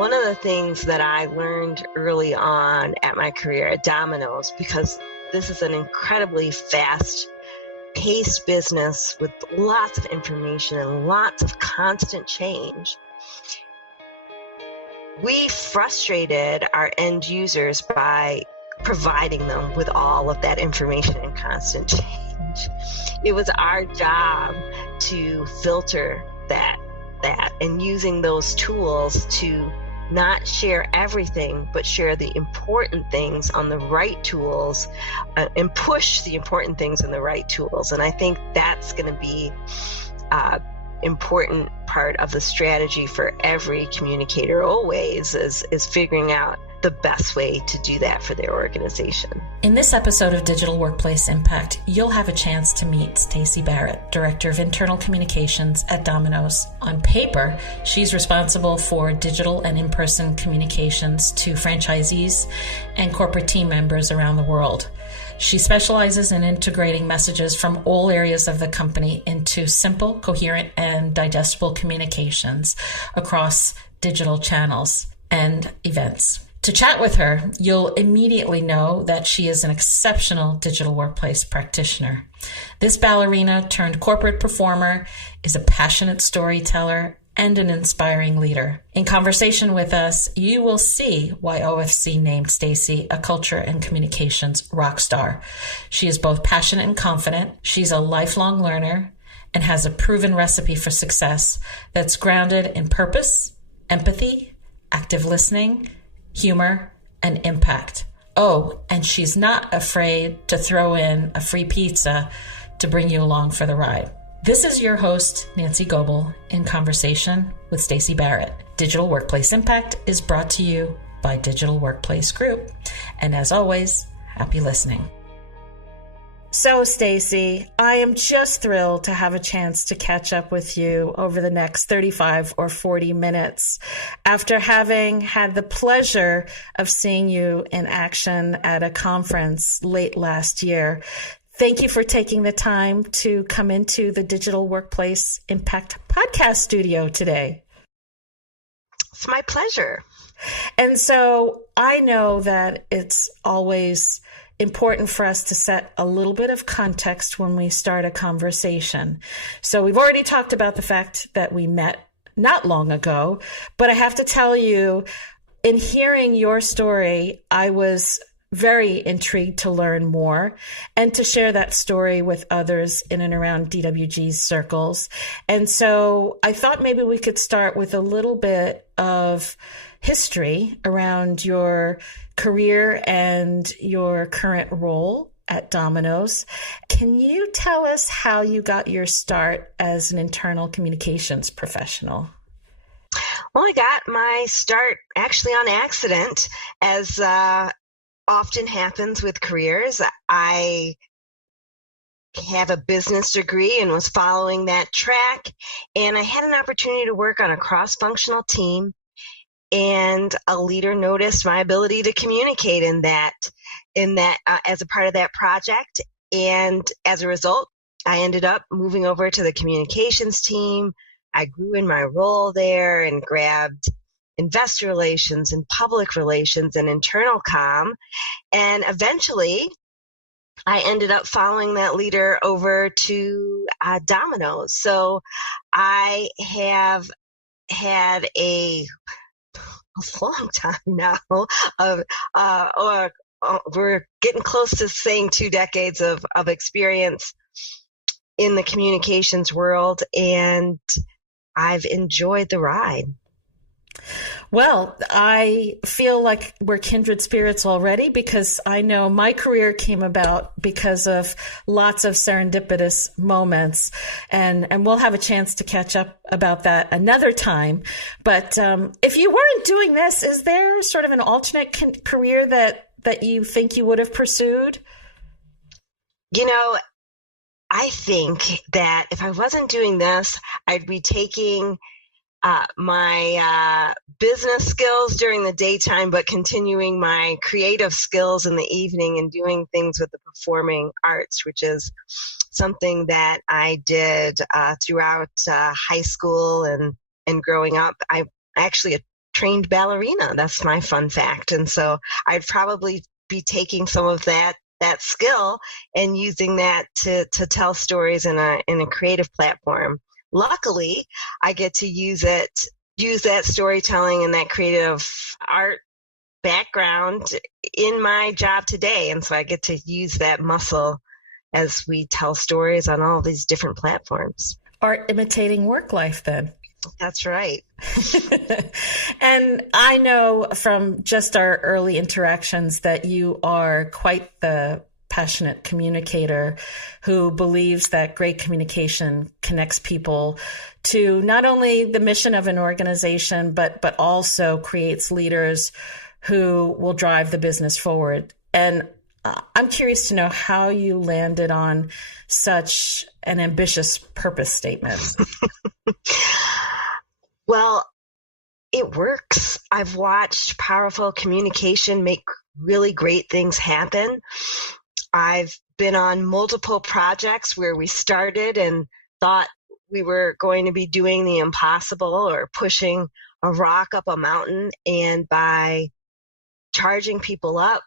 One of the things that I learned early on at my career at Domino's, because this is an incredibly fast-paced business with lots of information and lots of constant change, we frustrated our end users by providing them with all of that information and constant change. It was our job to filter that and using those tools to not share everything, but share the important things on the right tools and push the important things on the right tools. And I think that's going to be important part of the strategy for every communicator always is figuring out the best way to do that for their organization. In this episode of Digital Workplace Impact, you'll have a chance to meet Stacie Barrett, Director of Internal Communications at Domino's. On paper, she's responsible for digital and in-person communications to franchisees and corporate team members around the world. She specializes in integrating messages from all areas of the company into simple, coherent, and digestible communications across digital channels and events. To chat with her, you'll immediately know that she is an exceptional digital workplace practitioner. This ballerina turned corporate performer is a passionate storyteller and an inspiring leader. In conversation with us, you will see why OFC named Stacie a culture and communications rock star. She is both passionate and confident. She's a lifelong learner and has a proven recipe for success that's grounded in purpose, empathy, active listening, humor, and impact. Oh, and she's not afraid to throw in a free pizza to bring you along for the ride. This is your host, Nancy Goebel, in conversation with Stacie Barrett. Digital Workplace Impact is brought to you by Digital Workplace Group. And as always, happy listening. So, Stacie, I am just thrilled to have a chance to catch up with you over the next 35 or 40 minutes after having had the pleasure of seeing you in action at a conference late last year. Thank you for taking the time to come into the Digital Workplace Impact podcast studio today. It's my pleasure. And so I know that it's always important for us to set a little bit of context when we start a conversation. So we've already talked about the fact that we met not long ago, but I have to tell you, in hearing your story, I was very intrigued to learn more and to share that story with others in and around DWG's circles. And so I thought maybe we could start with a little bit of history around your career and your current role at Domino's. Can you tell us how you got your start as an internal communications professional? Well, I got my start actually on accident, as often happens with careers. I have a business degree and was following that track, and I had an opportunity to work on a cross-functional team, and a leader noticed my ability to communicate in that as a part of that project. And as a result, I ended up moving over to the communications team. I grew in my role there and grabbed investor relations and public relations and internal comm. And eventually I ended up following that leader over to Domino's. So I have had a long time now we're getting close to saying 2 decades of experience in the communications world, and I've enjoyed the ride. Well, I feel like we're kindred spirits already, because I know my career came about because of lots of serendipitous moments, and we'll have a chance to catch up about that another time. But if you weren't doing this, is there sort of an alternate career that you think you would have pursued? You know, I think that if I wasn't doing this, I'd be taking my business skills during the daytime, but continuing my creative skills in the evening and doing things with the performing arts, which is something that I did throughout high school and growing up. I'm actually a trained ballerina. That's my fun fact. And so I'd probably be taking some of that skill and using that to tell stories in a creative platform. Luckily, I get to use that storytelling and that creative art background in my job today. And so I get to use that muscle as we tell stories on all these different platforms. Art imitating work life, then. That's right. And I know from just our early interactions that you are quite the passionate communicator who believes that great communication connects people to not only the mission of an organization, but also creates leaders who will drive the business forward. And I'm curious to know how you landed on such an ambitious purpose statement. Well, it works. I've watched powerful communication make really great things happen. I've been on multiple projects where we started and thought we were going to be doing the impossible or pushing a rock up a mountain. And by charging people up,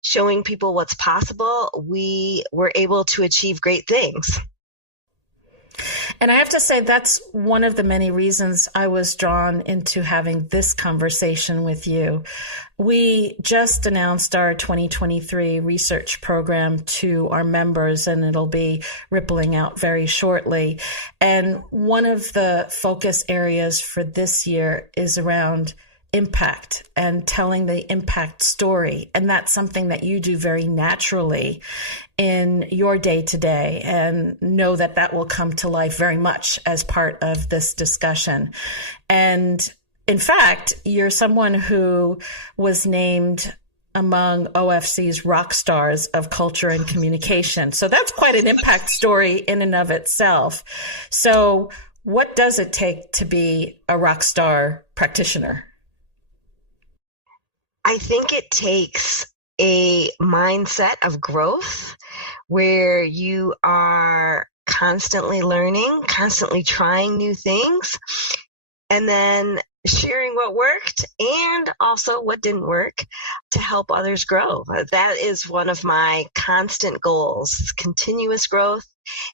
showing people what's possible, we were able to achieve great things. And I have to say, that's one of the many reasons I was drawn into having this conversation with you. We just announced our 2023 research program to our members, and it'll be rippling out very shortly. And one of the focus areas for this year is around impact and telling the impact story. And that's something that you do very naturally in your day to day, and know that that will come to life very much as part of this discussion. And in fact, you're someone who was named among OFC's rock stars of culture and communication. So that's quite an impact story in and of itself. So what does it take to be a rock star practitioner? I think it takes a mindset of growth where you are constantly learning, constantly trying new things, and then sharing what worked and also what didn't work to help others grow. That is one of my constant goals, continuous growth,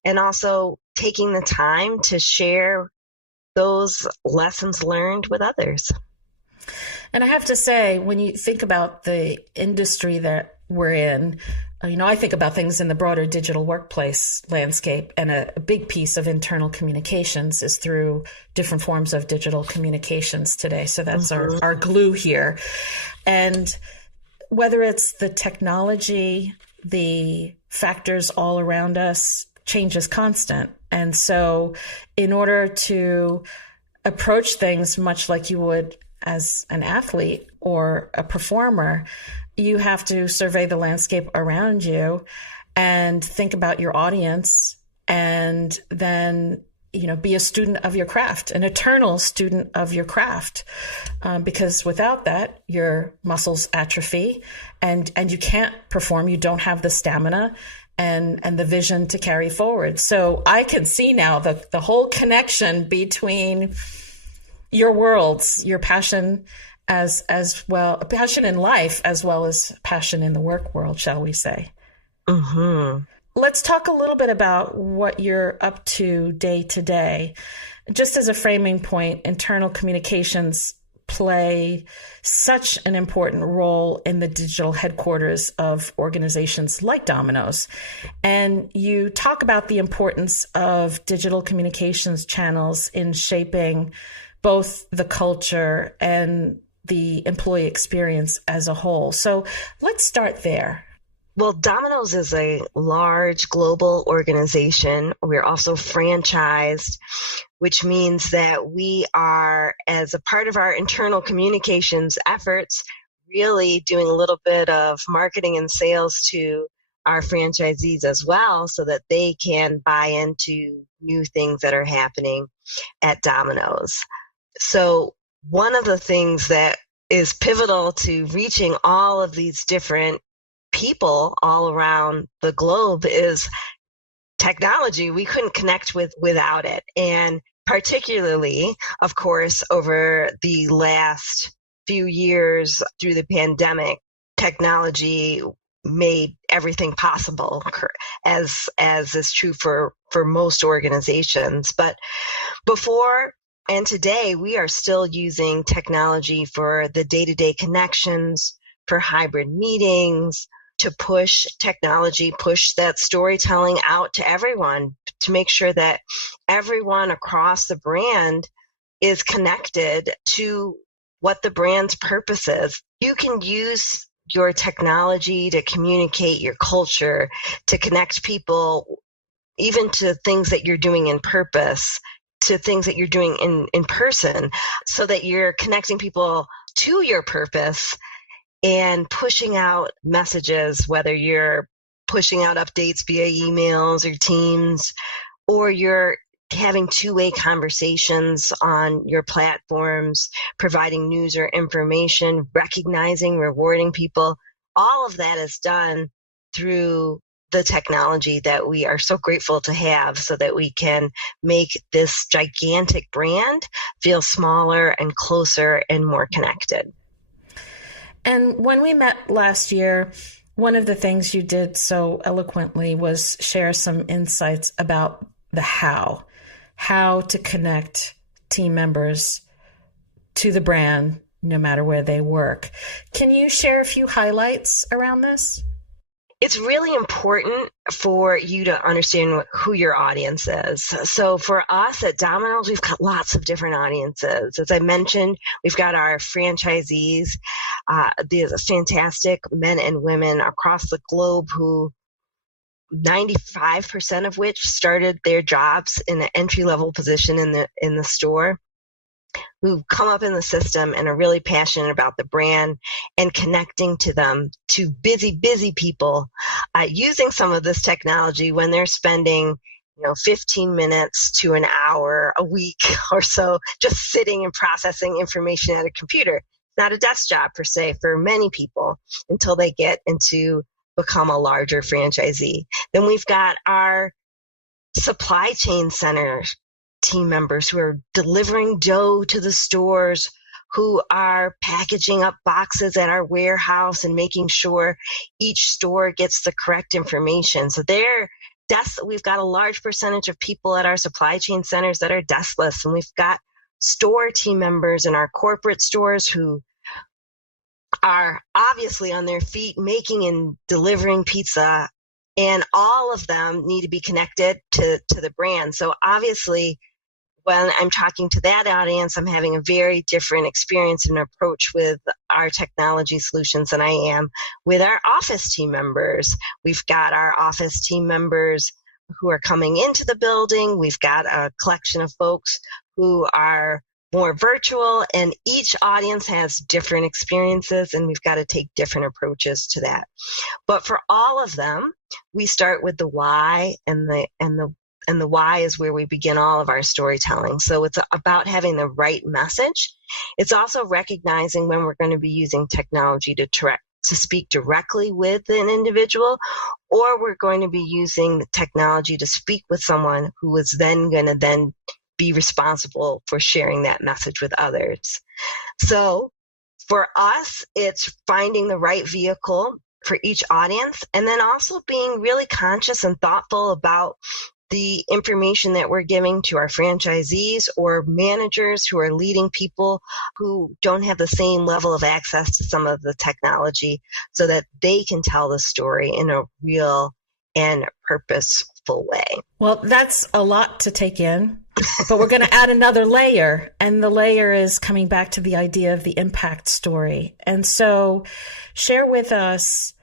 and also taking the time to share those lessons learned with others. And I have to say, when you think about the industry that we're in, I think about things in the broader digital workplace landscape, and a big piece of internal communications is through different forms of digital communications today. So that's our glue here. And whether it's the technology, the factors all around us, change is constant. And so in order to approach things much like you would as an athlete or a performer, you have to survey the landscape around you and think about your audience, and then, be a student of your craft, an eternal student of your craft. Because without that, your muscles atrophy and you can't perform. You don't have the stamina and the vision to carry forward. So I can see now the whole connection between your worlds, your passion as well, passion in life as well as passion in the work world, shall we say. Mm-hmm. Let's talk a little bit about what you're up to day to day. Just as a framing point, internal communications play such an important role in the digital headquarters of organizations like Domino's. And you talk about the importance of digital communications channels in shaping both the culture and the employee experience as a whole. So let's start there. Well, Domino's is a large global organization. We're also franchised, which means that we are, as a part of our internal communications efforts, really doing a little bit of marketing and sales to our franchisees as well, so that they can buy into new things that are happening at Domino's. So one of the things that is pivotal to reaching all of these different people all around the globe is technology. We couldn't connect without it. And particularly, of course, over the last few years through the pandemic, technology made everything possible, as is true for most organizations. But before and today, we are still using technology for the day-to-day connections, for hybrid meetings, to push technology, push that storytelling out to everyone, to make sure that everyone across the brand is connected to what the brand's purpose is. You can use your technology to communicate your culture, to connect people, even to things that you're doing in purpose, to things that you're doing in person, so that you're connecting people to your purpose and pushing out messages, whether you're pushing out updates via emails or Teams, or you're having two-way conversations on your platforms, providing news or information, recognizing, rewarding people. All of that is done through the technology that we are so grateful to have, so that we can make this gigantic brand feel smaller and closer and more connected. And when we met last year, one of the things you did so eloquently was share some insights about the how to connect team members to the brand, no matter where they work. Can you share a few highlights around this? It's really important for you to understand who your audience is. So for us at Domino's, we've got lots of different audiences. As I mentioned, we've got our franchisees, these fantastic men and women across the globe who 95% of which started their jobs in an entry-level position in the store, who've come up in the system and are really passionate about the brand, and connecting to them, to busy people, using some of this technology when they're spending 15 minutes to an hour a week or so just sitting and processing information at a computer. Not a desk job per se for many people until they get into become a larger franchisee. Then we've got our supply chain center team members who are delivering dough to the stores, who are packaging up boxes at our warehouse and making sure each store gets the correct information. So we've got a large percentage of people at our supply chain centers that are deskless, and we've got store team members in our corporate stores who are obviously on their feet making and delivering pizza, and all of them need to be connected to the brand. So obviously, when I'm talking to that audience, I'm having a very different experience and approach with our technology solutions than I am with our office team members. We've got our office team members who are coming into the building. We've got a collection of folks who are more virtual, and each audience has different experiences, and we've got to take different approaches to that. But for all of them, we start with the why, and the why is where we begin all of our storytelling. So it's about having the right message. It's also recognizing when we're going to be using technology to speak directly with an individual, or we're going to be using the technology to speak with someone who is then going to be responsible for sharing that message with others. So for us, it's finding the right vehicle for each audience, and then also being really conscious and thoughtful about the information that we're giving to our franchisees or managers who are leading people who don't have the same level of access to some of the technology, so that they can tell the story in a real and purposeful way. Well, that's a lot to take in, but we're going to add another layer, and the layer is coming back to the idea of the impact story. And so share with us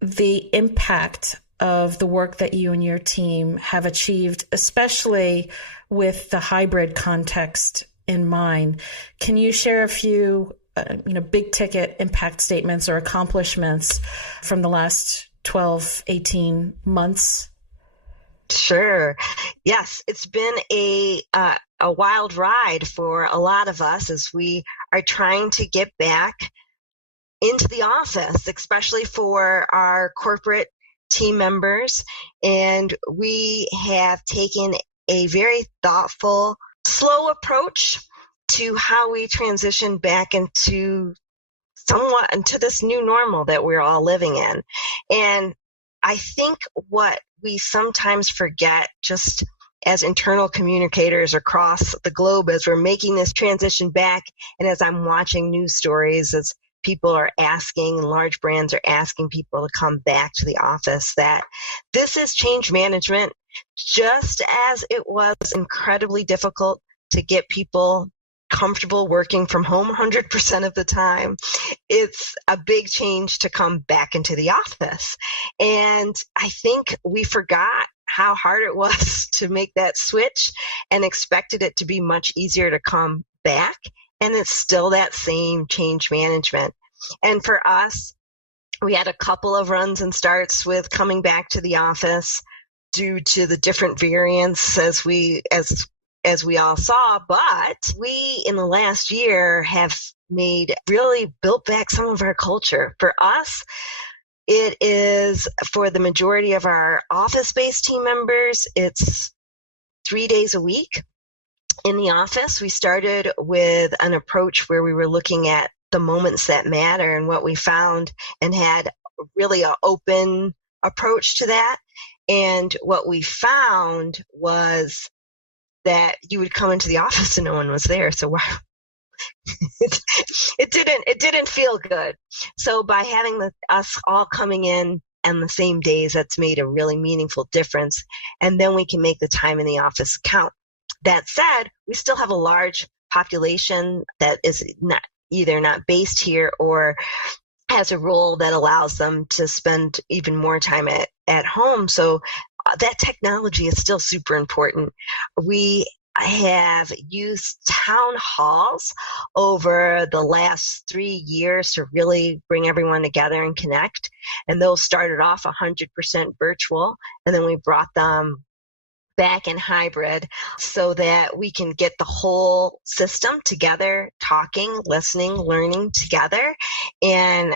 the impact of the work that you and your team have achieved, especially with the hybrid context in mind. Can you share a few, big ticket impact statements or accomplishments from the last 12, 18 months? Sure. Yes, it's been a wild ride for a lot of us as we are trying to get back into the office, especially for our corporate team members. And we have taken a very thoughtful, slow approach to how we transition back into somewhat into this new normal that we're all living in. And I think what we sometimes forget, just as internal communicators across the globe, as we're making this transition back, and as I'm watching news stories, as people are asking, and large brands are asking people to come back to the office, that this is change management, just as it was incredibly difficult to get people comfortable working from home 100% of the time. It's a big change to come back into the office. And I think we forgot how hard it was to make that switch and expected it to be much easier to come back. And it's still that same change management. And for us, we had a couple of runs and starts with coming back to the office due to the different variants as we all saw, but we in the last year have really built back some of our culture. For us, it is, for the majority of our office-based team members, it's 3 days a week in the office. We started with an approach where we were looking at the moments that matter and what we found, and had really an open approach to that. And what we found was that you would come into the office and no one was there. So it didn't feel good. So by having us all coming in on the same days, that's made a really meaningful difference. And then we can make the time in the office count. That said, we still have a large population that is either not based here or has a role that allows them to spend even more time at home. So that technology is still super important. We have used town halls over the last 3 years to really bring everyone together and connect. And those started off 100% virtual, and then we brought them back in hybrid so that we can get the whole system together, talking, listening, learning together, and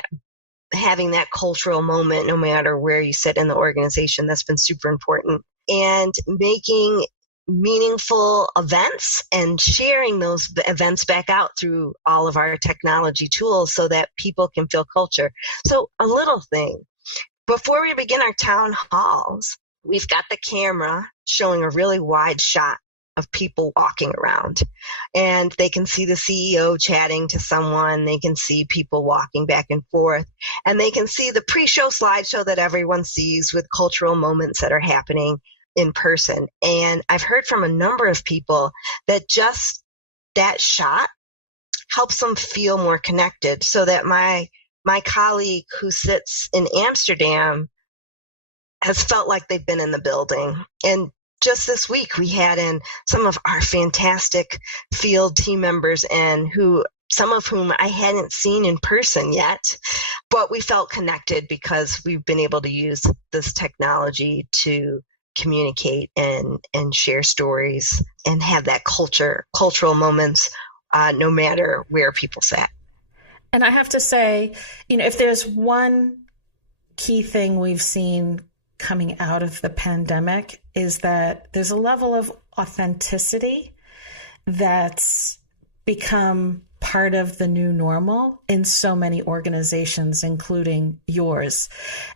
having that cultural moment no matter where you sit in the organization. That's been super important. And making meaningful events and sharing those events back out through all of our technology tools so that people can feel culture. So a little thing, before we begin our town halls, we've got the camera showing a really wide shot of people walking around, and they can see the CEO chatting to someone. They can see people walking back and forth, and they can see the pre-show slideshow that everyone sees with cultural moments that are happening in person. And I've heard from a number of people that just that shot helps them feel more connected, so that my colleague who sits in Amsterdam has felt like they've been in the building. And just this week, we had in some of our fantastic field team members in, some of whom I hadn't seen in person yet, but we felt connected because we've been able to use this technology to communicate and share stories and have that cultural moments, no matter where people sat. And I have to say, if there's one key thing we've seen coming out of the pandemic, is that there's a level of authenticity that's become part of the new normal in so many organizations, including yours.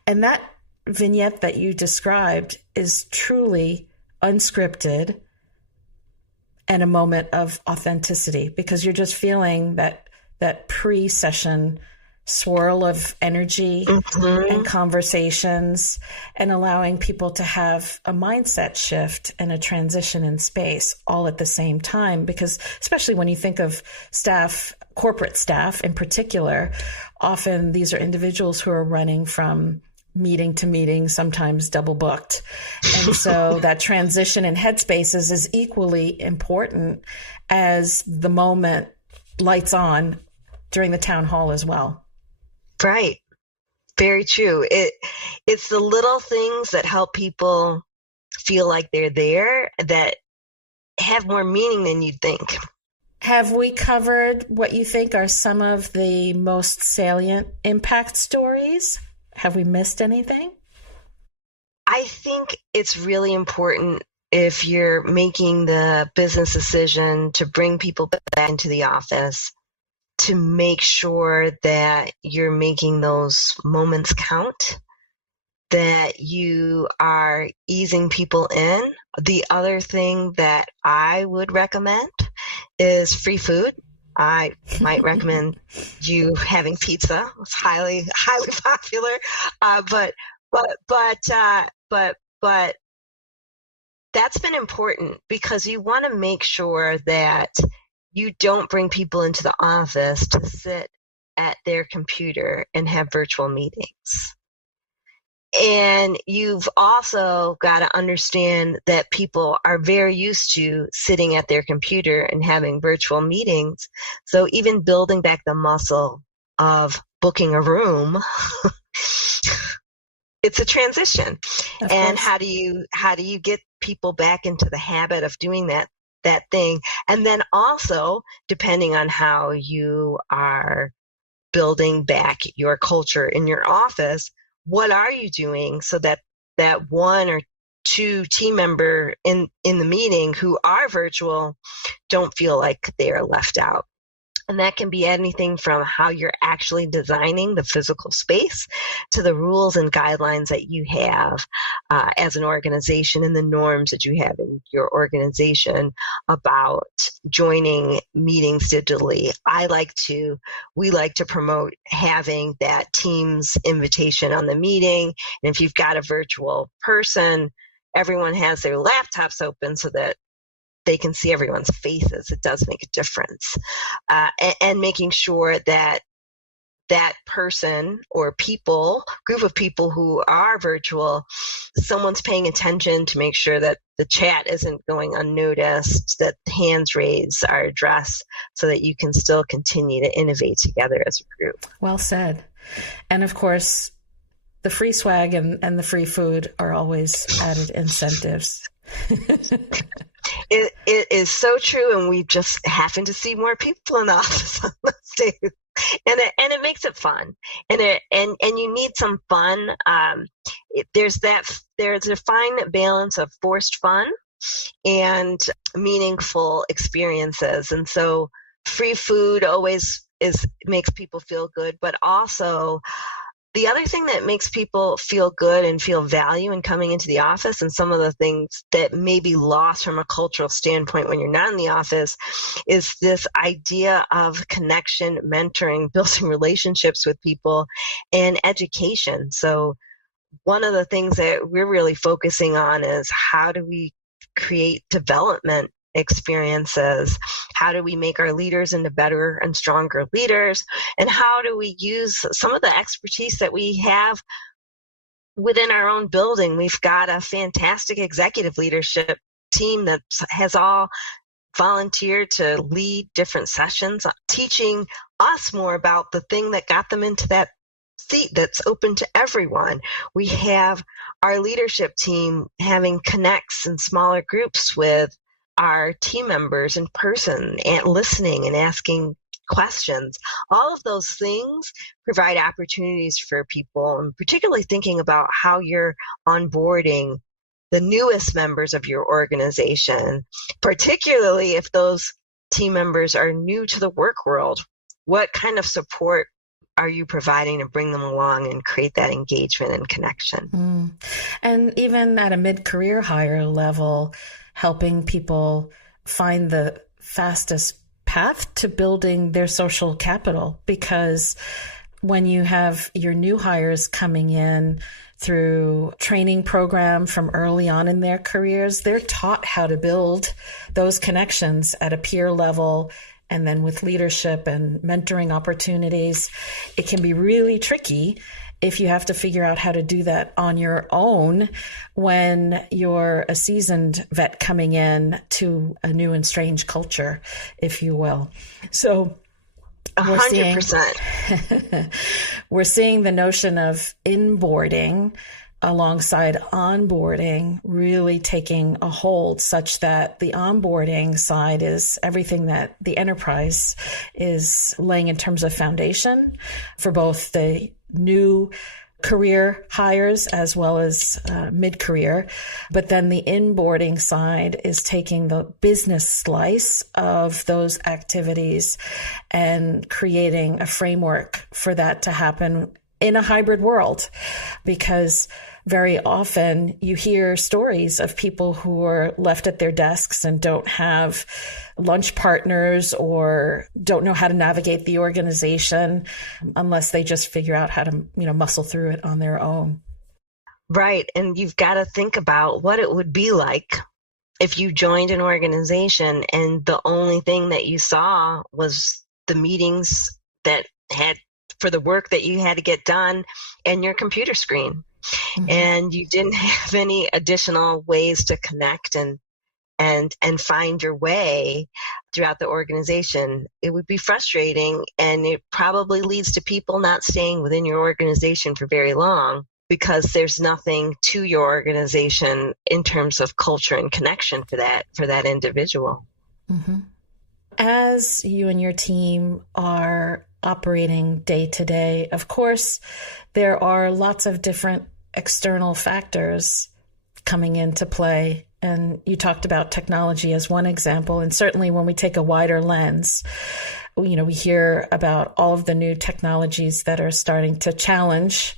And that vignette that you described is truly unscripted and a moment of authenticity, because you're just feeling that pre-session swirl of energy and conversations, and allowing people to have a mindset shift and a transition in space all at the same time. Because especially when you think of staff, corporate staff in particular, often these are individuals who are running from meeting to meeting, sometimes double booked. And so that transition in headspaces is equally important as the moment lights on during the town hall as well. Right. Very true. It's the little things that help people feel like they're there that have more meaning than you'd think. Have we covered what you think are some of the most salient impact stories? Have we missed anything? I think it's really important if you're making the business decision to bring people back into the office, to make sure that you're making those moments count, that you are easing people in. The other thing that I would recommend is free food. I might recommend you having pizza. It's highly popular, but that's been important because you want to make sure that you don't bring people into the office to sit at their computer and have virtual meetings. And you've also got to understand that people are very used to sitting at their computer and having virtual meetings. So even building back the muscle of booking a room, it's a transition. And how do you get people back into the habit of doing that thing? And then also, depending on how you are building back your culture in your office, what are you doing so that one or two team member in the meeting who are virtual don't feel like they are left out? And that can be anything from how you're actually designing the physical space to the rules and guidelines that you have as an organization and the norms that you have in your organization about joining meetings digitally. We like to promote having that Teams invitation on the meeting. And if you've got a virtual person, everyone has their laptops open so that they can see everyone's faces. It does make a difference. And making sure that that person or group of people who are virtual, someone's paying attention to make sure that the chat isn't going unnoticed, that hands raised are addressed so that you can still continue to innovate together as a group. Well said. And of course, the free swag and the free food are always added incentives. It is so true, and we just happen to see more people in the office on those days, and it makes it fun, and you need some fun. There's a fine balance of forced fun and meaningful experiences, and so free food always makes people feel good, but also the other thing that makes people feel good and feel value in coming into the office, and some of the things that may be lost from a cultural standpoint when you're not in the office, is this idea of connection, mentoring, building relationships with people, and education. So one of the things that we're really focusing on is how do we create development experiences? How do we make our leaders into better and stronger leaders? And how do we use some of the expertise that we have within our own building? We've got a fantastic executive leadership team that has all volunteered to lead different sessions, teaching us more about the thing that got them into that seat that's open to everyone. We have our leadership team having connects in smaller groups with our team members in person and listening and asking questions. All of those things provide opportunities for people, and particularly thinking about how you're onboarding the newest members of your organization, particularly if those team members are new to the work world. What kind of support are you providing to bring them along and create that engagement and connection? And even at a mid-career hire level, helping people find the fastest path to building their social capital, because when you have your new hires coming in through training program from early on in their careers, they're taught how to build those connections at a peer level. And then with leadership and mentoring opportunities, it can be really tricky if you have to figure out how to do that on your own when you're a seasoned vet coming in to a new and strange culture, if you will. So 100%. We're seeing the notion of inboarding alongside onboarding really taking a hold, such that the onboarding side is everything that the enterprise is laying in terms of foundation for both the new career hires as well as mid-career. But then the inboarding side is taking the business slice of those activities and creating a framework for that to happen in a hybrid world, because very often you hear stories of people who are left at their desks and don't have lunch partners or don't know how to navigate the organization unless they just figure out how to, muscle through it on their own. Right. And you've got to think about what it would be like if you joined an organization and the only thing that you saw was the meetings that had for the work that you had to get done and your computer screen. Mm-hmm. And you didn't have any additional ways to connect and find your way throughout the organization. It would be frustrating, and it probably leads to people not staying within your organization for very long because there's nothing to your organization in terms of culture and connection for that individual. Mm-hmm. As you and your team are operating day to day, of course, there are lots of different external factors coming into play. And you talked about technology as one example. And certainly when we take a wider lens, we hear about all of the new technologies that are starting to challenge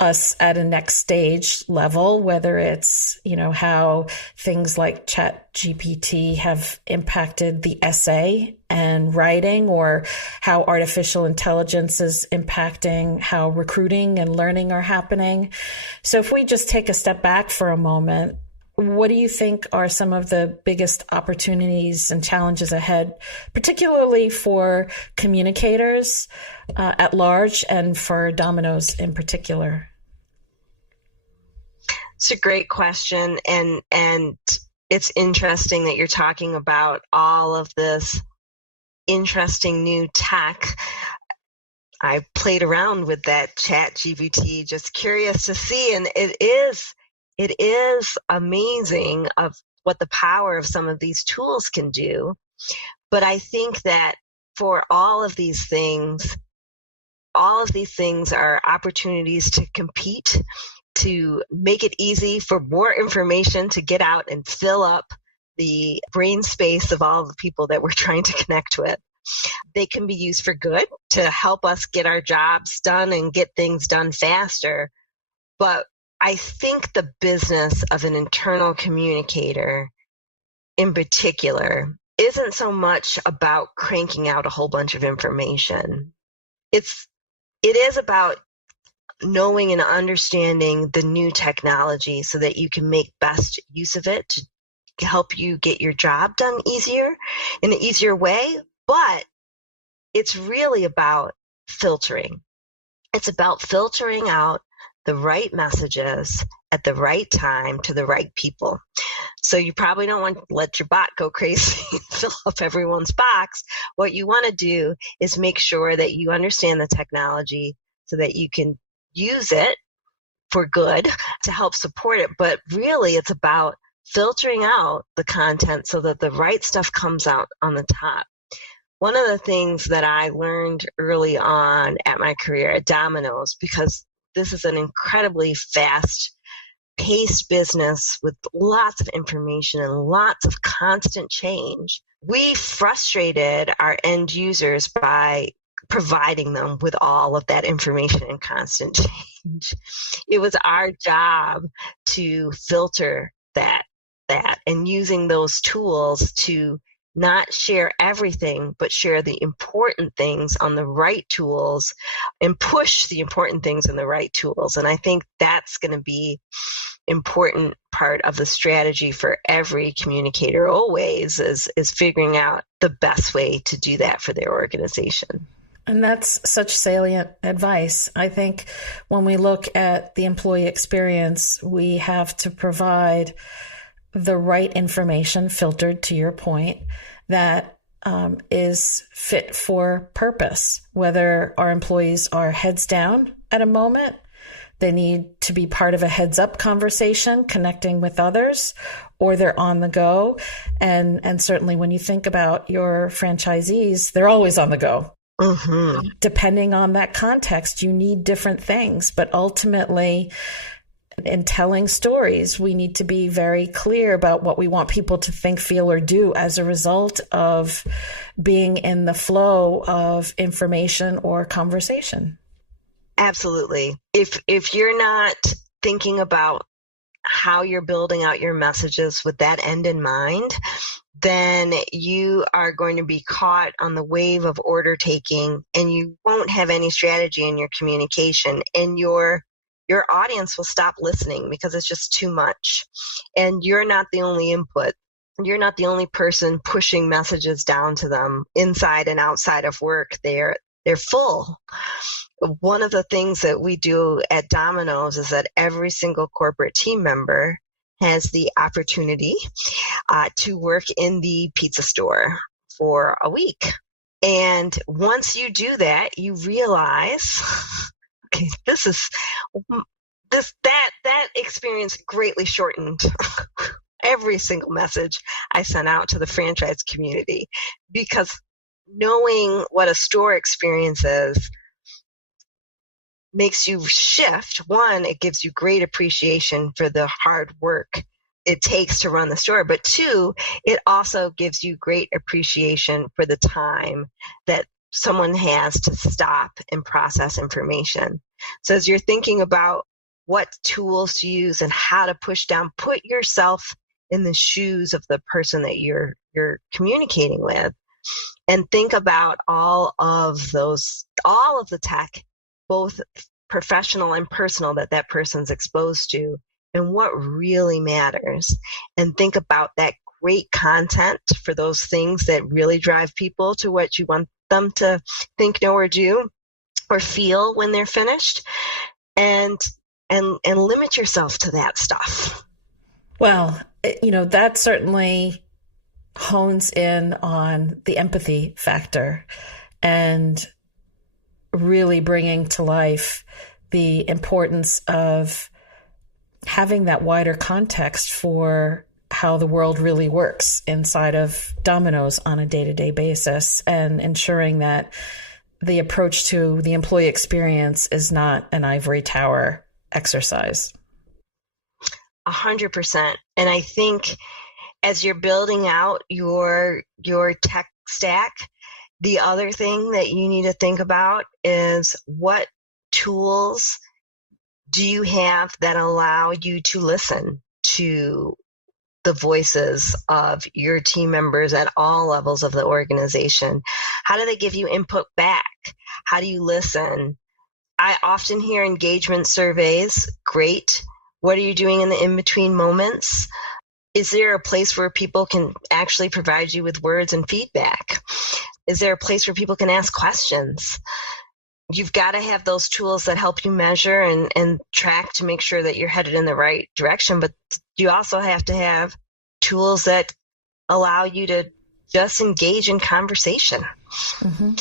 us at a next stage level, whether it's, how things like ChatGPT have impacted the essay and writing, or how artificial intelligence is impacting how recruiting and learning are happening. So if we just take a step back for a moment, what do you think are some of the biggest opportunities and challenges ahead, particularly for communicators at large and for Domino's in particular? It's a great question. And it's interesting that you're talking about all of this interesting new tech. I played around with that ChatGPT, just curious to see, and it is amazing of what the power of some of these tools can do. But I think that for all of these things are opportunities to compete, to make it easy for more information to get out and fill up the brain space of all the people that we're trying to connect with. They can be used for good to help us get our jobs done and get things done faster. But I think the business of an internal communicator in particular isn't so much about cranking out a whole bunch of information. It is about knowing and understanding the new technology so that you can make best use of it to help you get your job done easier in an easier way. But it's really about filtering. It's about filtering out the right messages at the right time to the right people. So you probably don't want to let your bot go crazy and fill up everyone's box. What you want to do is make sure that you understand the technology so that you can use it for good to help support it. But really, it's about filtering out the content so that the right stuff comes out on the top. One of the things that I learned early on at my career at Domino's, because this is an incredibly fast-paced business with lots of information and lots of constant change, we frustrated our end users by providing them with all of that information and constant change. It was our job to filter that and using those tools to not share everything, but share the important things on the right tools and push the important things in the right tools. And I think that's going to be important part of the strategy for every communicator always is figuring out the best way to do that for their organization. And that's such salient advice. I think when we look at the employee experience, we have to provide the right information filtered, to your point, that is fit for purpose. Whether our employees are heads down at a moment, they need to be part of a heads up conversation, connecting with others, or they're on the go. And certainly when you think about your franchisees, they're always on the go. Mm-hmm. Depending on that context, you need different things. But ultimately, in telling stories, we need to be very clear about what we want people to think, feel, or do as a result of being in the flow of information or conversation. Absolutely. If you're not thinking about how you're building out your messages with that end in mind, then you are going to be caught on the wave of order taking, and you won't have any strategy in your communication, and your audience will stop listening because it's just too much. And you're not the only input. You're not the only person pushing messages down to them inside and outside of work. They're full. One of the things that we do at Domino's is that every single corporate team member has the opportunity to work in the pizza store for a week. And once you do that, you realize, okay, that experience greatly shortened every single message I sent out to the franchise community, because knowing what a store experience is makes you shift. One, it gives you great appreciation for the hard work it takes to run the store. But two, it also gives you great appreciation for the time that someone has to stop and process information. So as you're thinking about what tools to use and how to push down, put yourself in the shoes of the person that you're communicating with, and think about all of the tech, both professional and personal, that person's exposed to, and what really matters. And think about that great content for those things that really drive people to what you want them to think, know, or do, or feel when they're finished, and limit yourself to that stuff. Well, that certainly hones in on the empathy factor and really bringing to life the importance of having that wider context for how the world really works inside of Domino's on a day-to-day basis, and ensuring that the approach to the employee experience is not an ivory tower exercise. 100%. And I think as you're building out your tech stack, the other thing that you need to think about is, what tools do you have that allow you to listen to the voices of your team members at all levels of the organization? How do they give you input back? How do you listen? I often hear engagement surveys. Great. What are you doing in the in-between moments? Is there a place where people can actually provide you with words and feedback? Is there a place where people can ask questions? You've got to have those tools that help you measure and track to make sure that you're headed in the right direction. But you also have to have tools that allow you to just engage in conversation. Mm-hmm.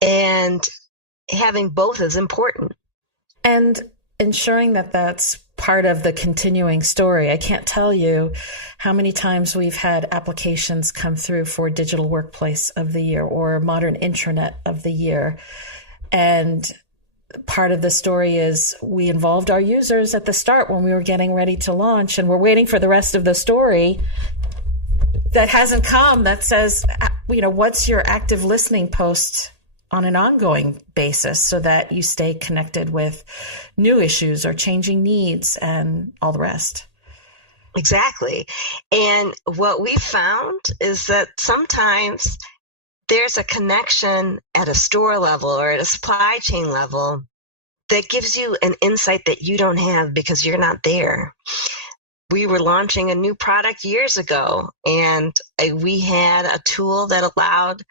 And having both is important. And ensuring that that's part of the continuing story. I can't tell you how many times we've had applications come through for Digital Workplace of the Year or Modern Intranet of the Year. And part of the story is we involved our users at the start when we were getting ready to launch, and we're waiting for the rest of the story that hasn't come, that says, what's your active listening post on an ongoing basis so that you stay connected with new issues or changing needs and all the rest. Exactly. And what we found is that sometimes there's a connection at a store level or at a supply chain level that gives you an insight that you don't have because you're not there. We were launching a new product years ago, and we had a tool that allowed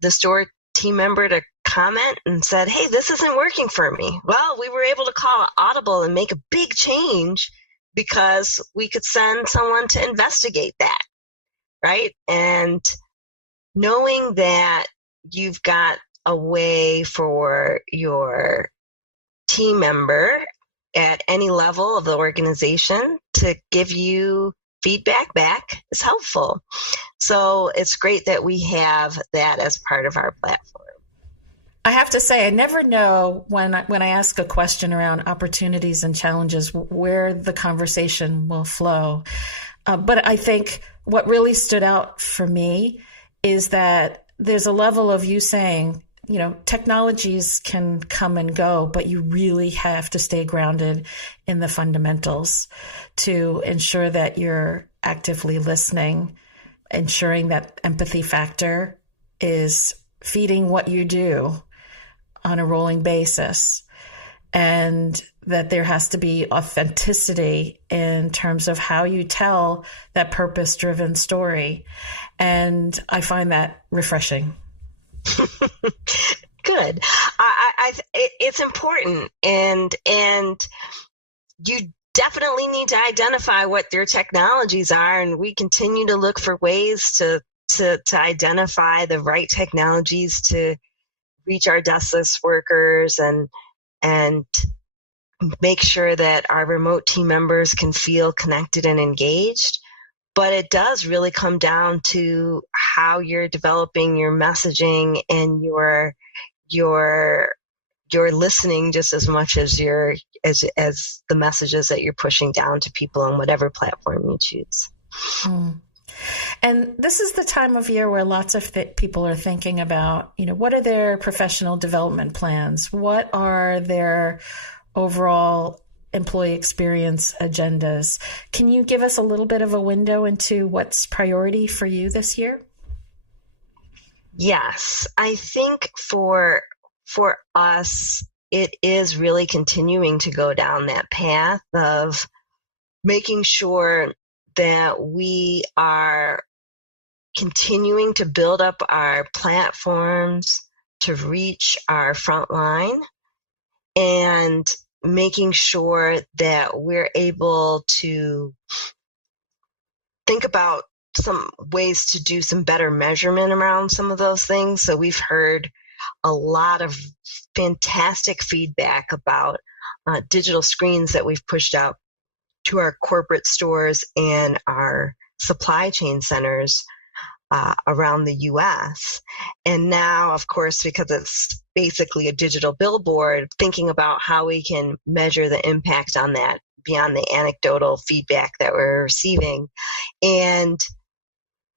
the store team member to comment and said, hey, this isn't working for me. Well, we were able to call Audible and make a big change because we could send someone to investigate that, right? And knowing that you've got a way for your team member at any level of the organization to give you feedback back is helpful. So it's great that we have that as part of our platform. I have to say, I never know when I ask a question around opportunities and challenges where the conversation will flow. But I think what really stood out for me is that there's a level of you saying, technologies can come and go, but you really have to stay grounded in the fundamentals to ensure that you're actively listening, ensuring that empathy factor is feeding what you do on a rolling basis, and that there has to be authenticity in terms of how you tell that purpose-driven story. And I find that refreshing. Good. It's important, and you definitely need to identify what their technologies are, and we continue to look for ways to identify the right technologies to reach our deskless workers and make sure that our remote team members can feel connected and engaged. But it does really come down to how you're developing your messaging and your listening just as much as as the messages that you're pushing down to people on whatever platform you choose. Mm. And this is the time of year where lots of people are thinking about, what are their professional development plans? What are their overall employee experience agendas? Can you give us a little bit of a window into what's priority for you this year? Yes, I think for us, it is really continuing to go down that path of making sure that we are continuing to build up our platforms to reach our front line, and making sure that we're able to think about some ways to do some better measurement around some of those things. So we've heard a lot of fantastic feedback about digital screens that we've pushed out to our corporate stores and our supply chain centers around the U.S. And now, of course, because it's basically a digital billboard, thinking about how we can measure the impact on that beyond the anecdotal feedback that we're receiving. And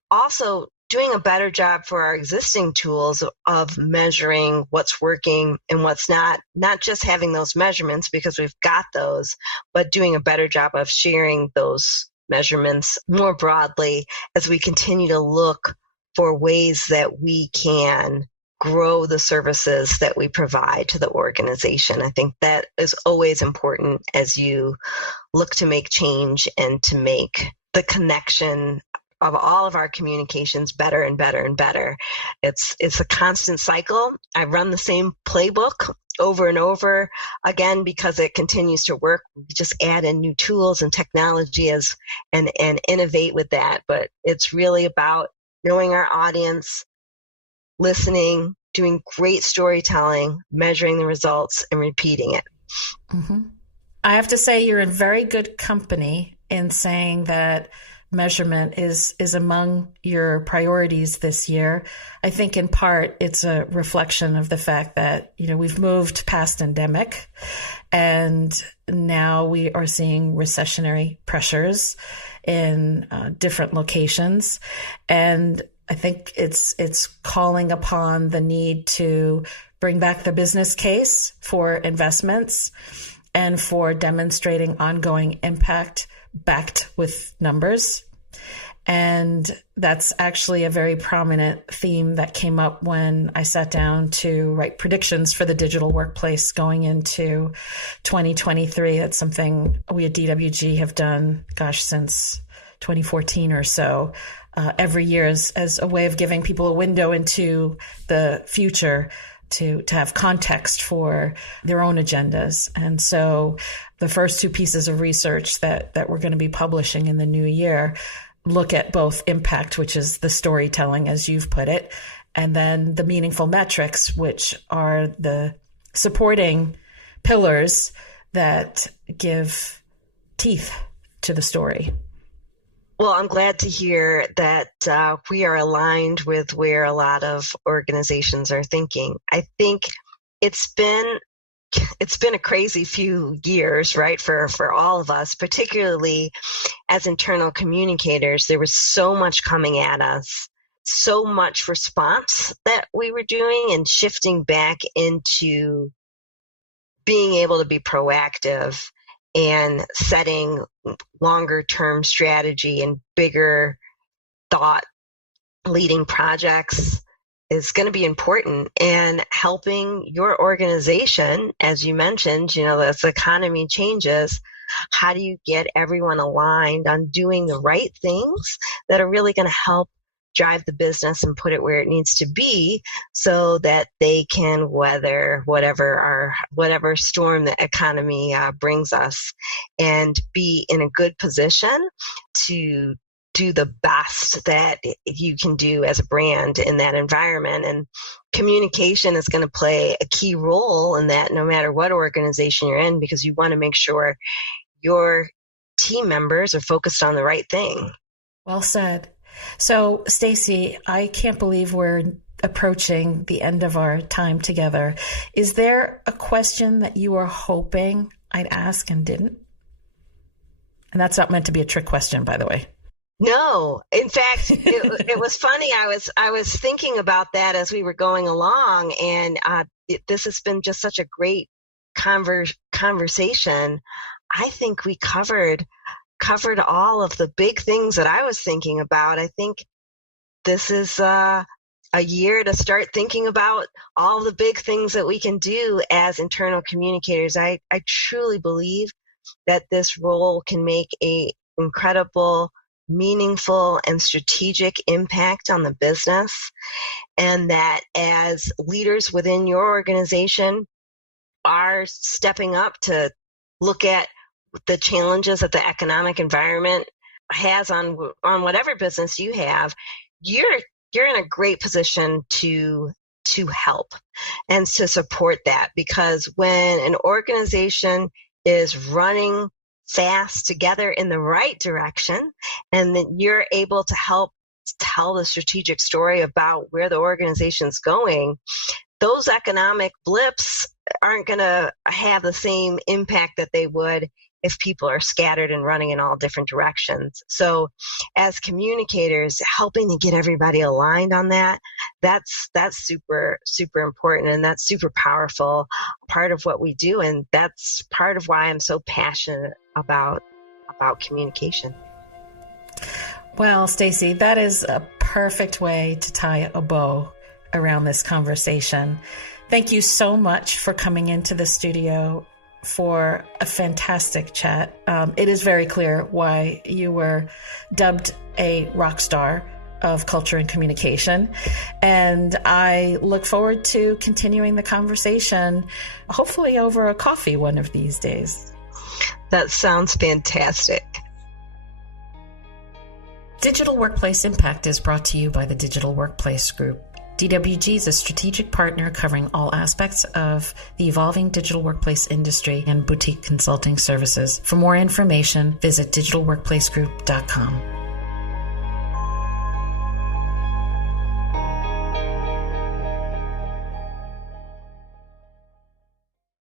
also doing a better job for our existing tools of measuring what's working and what's not just having those measurements because we've got those, but doing a better job of sharing those measurements more broadly as we continue to look for ways that we can grow the services that we provide to the organization. I think that is always important as you look to make change and to make the connection of all of our communications better and better and better. It's a constant cycle. I run the same playbook over and over again because it continues to work. We just add in new tools and technology and innovate with that. But it's really about knowing our audience, listening, doing great storytelling, measuring the results, and repeating it. Mm-hmm. I have to say you're in very good company in saying that measurement is among your priorities this year. I think in part it's a reflection of the fact that, we've moved past endemic and now we are seeing recessionary pressures in different locations. And I think it's calling upon the need to bring back the business case for investments and for demonstrating ongoing impact backed with numbers. And that's actually a very prominent theme that came up when I sat down to write predictions for the digital workplace going into 2023. That's something we at DWG have done, since 2014 or so, every year as a way of giving people a window into the future to have context for their own agendas. And so the first two pieces of research that we're going to be publishing in the new year look at both impact, which is the storytelling, as you've put it, and then the meaningful metrics, which are the supporting pillars that give teeth to the story. Well, I'm glad to hear that we are aligned with where a lot of organizations are thinking. I think it's been a crazy few years, right, for all of us, particularly as internal communicators. There was so much coming at us, so much response that we were doing, and shifting back into being able to be proactive and setting longer term strategy and bigger thought leading projects is going to be important, and helping your organization, as you mentioned, as the economy changes, how do you get everyone aligned on doing the right things that are really going to help drive the business and put it where it needs to be, so that they can weather whatever storm the economy brings us, and be in a good position to do the best that you can do as a brand in that environment. And communication is going to play a key role in that, no matter what organization you're in, because you want to make sure your team members are focused on the right thing. Well said. So, Stacie, I can't believe we're approaching the end of our time together. Is there a question that you were hoping I'd ask and didn't? And that's not meant to be a trick question, by the way. No, in fact, it was funny. I was thinking about that as we were going along, and this has been just such a great conversation. I think we covered all of the big things that I was thinking about. I think this is a year to start thinking about all the big things that we can do as internal communicators. I truly believe that this role can make a incredible, meaningful, and strategic impact on the business, and that as leaders within your organization are stepping up to look at the challenges that the economic environment has on whatever business you have, you're in a great position to help and to support that. Because when an organization is running fast together in the right direction, and then you're able to help tell the strategic story about where the organization's going, those economic blips aren't going to have the same impact that they would if people are scattered and running in all different directions. So as communicators, helping to get everybody aligned on that's super, super important, and that's super powerful part of what we do. And that's part of why I'm so passionate about communication. Well, Stacie, that is a perfect way to tie a bow around this conversation. Thank you so much for coming into the studio for a fantastic chat. It is very clear why you were dubbed a rock star of culture and communication. And I look forward to continuing the conversation, hopefully over a coffee one of these days. That sounds fantastic. Digital Workplace Impact is brought to you by the Digital Workplace Group. DWG is a strategic partner covering all aspects of the evolving digital workplace industry and boutique consulting services. For more information, visit digitalworkplacegroup.com.